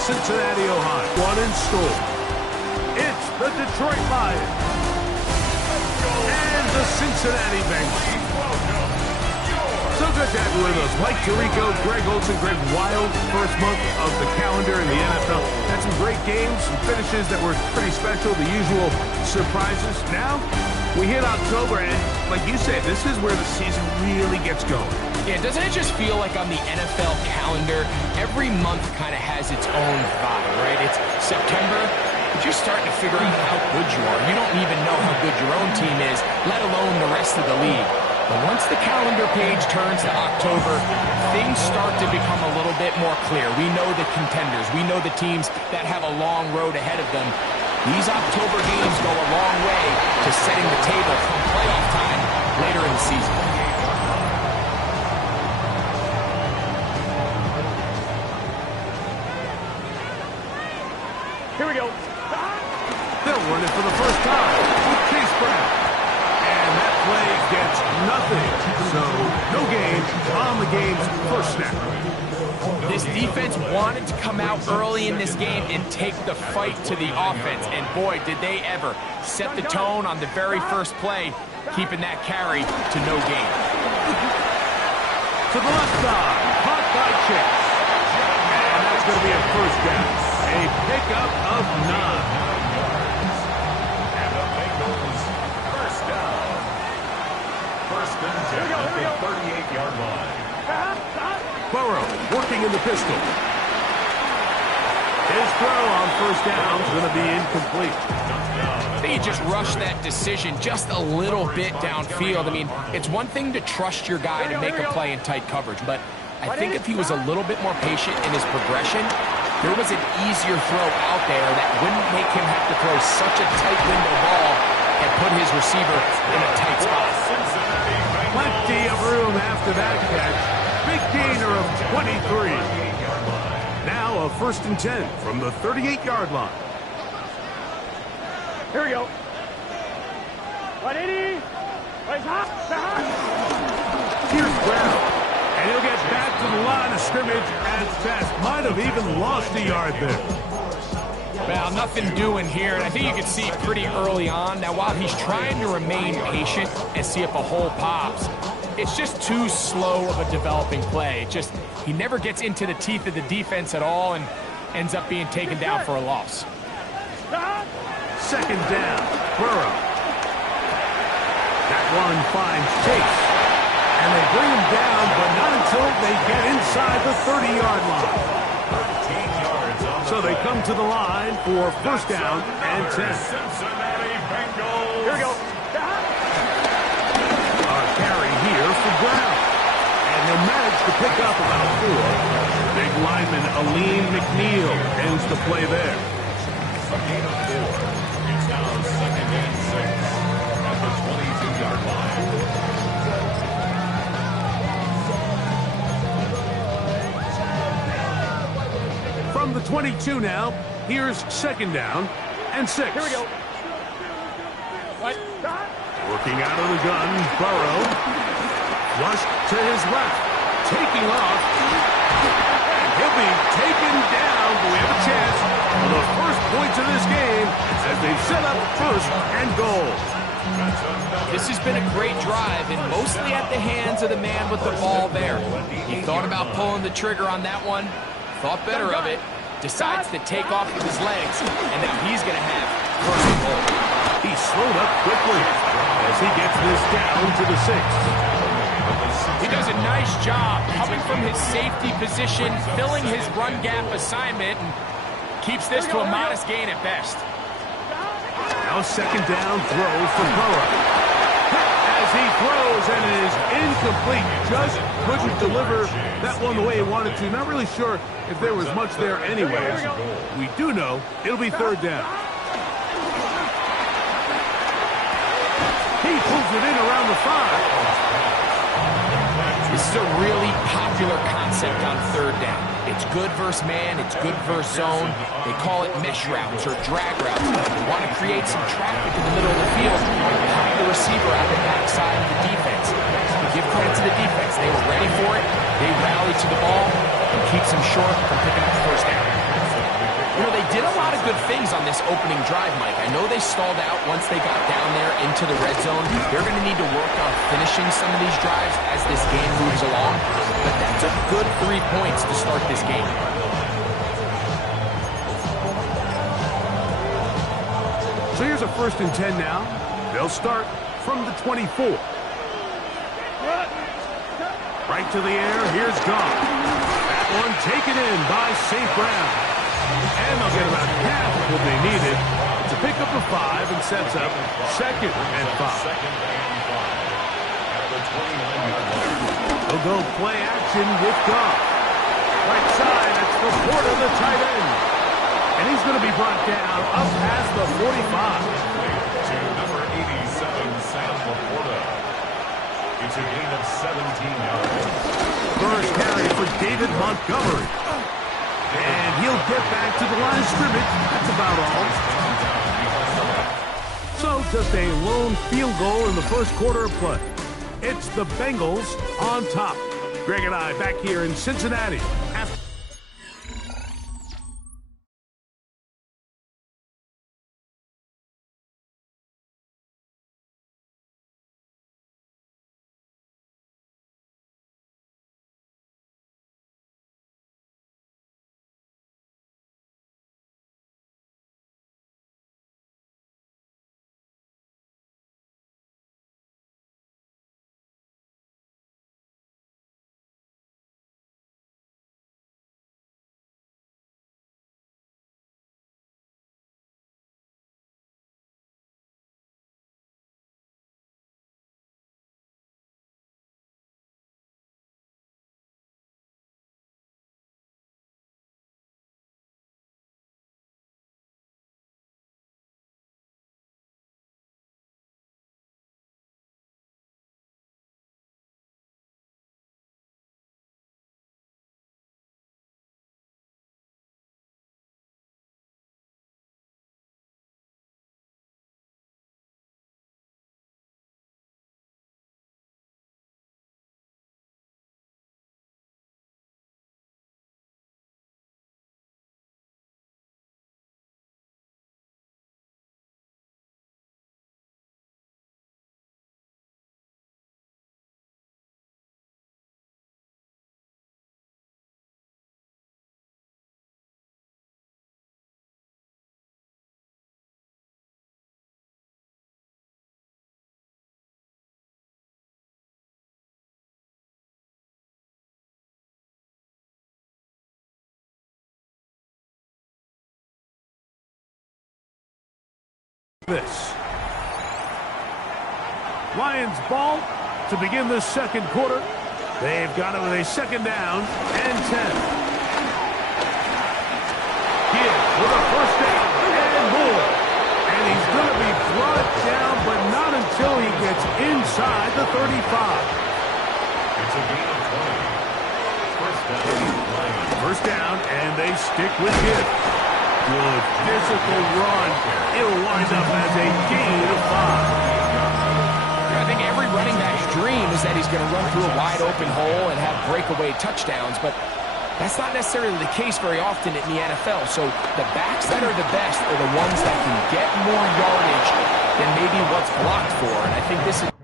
Cincinnati, Ohio. One in store. It's the Detroit Lions and the Cincinnati Bengals. So good to have you with us. Mike Tirico, Greg Olsen. Greg, wild first month of the calendar in the NFL. Had some great games, some finishes that were pretty special, the usual surprises. Now, we hit October, and like you said, this is where the season really gets going. Yeah, doesn't it just feel like on the NFL calendar, every month kind of has its own vibe, right? It's September, you're starting to figure out how good you are. You don't even know how good your own team is, let alone the rest of the league. But once the calendar page turns to October, things start to become a little bit more clear. We know the contenders. We know the teams that have a long road ahead of them. These October games go a long way to setting the table come playoff time later in the season. Here we go. They'll run it for the first time with Chase Brown. And that play gets nothing. So, no gain on the game's first snap. This defense wanted to come out early in this game and take the fight to the offense. And boy, did they ever set the tone on the very first play, keeping that carry to no gain. To the left side, caught by Chase. And that's going to be a first down. A pickup of 9. At the 38-yard line. Burrow working in the pistol. His throw on first down is going to be incomplete. I think he just rushed that decision just a little bit downfield. I mean, it's one thing to trust your guy to make a play in tight coverage, but I think if he was a little bit more patient in his progression, there was an easier throw out there that wouldn't make him have to throw such a tight window ball and put his receiver in a tight spot. Plenty of room after that catch. Big gainer of 23. Now a 1st and 10 from the 38-yard line. Here we go. 180. Here's Brown. And he'll get back to the line of scrimmage as fast. Might have even lost a yard there. Well, nothing doing here, and I think you can see pretty early on. Now, while he's trying to remain patient and see if a hole pops, it's just too slow of a developing play. He never gets into the teeth of the defense at all and ends up being taken down for a loss. 2nd down, Burrow. That one finds Chase. And they bring him down, but not until they get inside the 30-yard line. So they come to the line for 1st down and 10. Cincinnati Bengals. Here we go. A carry here for Brown. And they manage to pick up about 4. Big lineman Aleem McNeil ends the play there. A gain of 4. It's now 2nd and 6 at the 22-yard line. From the 22 now, here's 2nd down and 6. Here we go. Working out of the gun, Burrow. Rush to his left. Taking off. And he'll be taken down, but we have a chance for the first points of this game as they've set up 1st and goal. This has been a great drive, and mostly at the hands of the man with the ball there. He thought about pulling the trigger on that one, thought better of it, decides to take off with his legs, and now he's going to have 1st and goal. He slowed up quickly as he gets this down to the 6. He does a nice job coming from his safety position, filling his run gap assignment, and keeps this to a modest gain at best. Now 2nd down throw for Burrow. As he throws and is incomplete. Just couldn't deliver that one the way he wanted to. Not really sure if there was much there anyways. We do know it'll be 3rd down. He pulls it in around the 5. This is a really popular concept on 3rd down. It's good versus man, it's good versus zone. They call it mesh routes or drag routes. They want to create some traffic in the middle of the field behind the receiver on the backside of the defense. To give credit to the defense, they were ready for it. They rallied to the ball and keeps him short from picking up the 1st down. did a lot of good things on this opening drive, Mike. I know they stalled out once they got down there into the red zone. They're going to need to work on finishing some of these drives as this game moves along. But that's a good 3 points to start this game. So here's a 1st and 10 now. They'll start from the 24. Right to the air. Here's Goff. That one taken in by St. Brown. And they'll get about half of what they needed to pick up a 5 and sets up 2nd and 5. They'll go play action with Goff. Right side, it's LaPorta, the tight end. And he's going to be brought down up past the 45. To number 87, Sam LaPorta. It's a gain of 17 yards. First carry for David Montgomery. And he'll get back to the line of scrimmage. That's about all. So just a lone field goal in the first quarter of play. It's the Bengals on top. Greg and I back here in Cincinnati. This Lions ball to begin the second quarter. They've got it with a 2nd down and 10. Gibbs with a 1st down and more. And he's going to be brought down, but not until he gets inside the 35. It's a gain of 20. 1st down, and they stick with Gibbs. Good physical run. It'll wind up as a gain of 5. I think every running back's dream is that he's going to run through a wide open hole and have breakaway touchdowns, but that's not necessarily the case very often in the NFL. So the backs that are the best are the ones that can get more yardage than maybe what's blocked for, and I think this is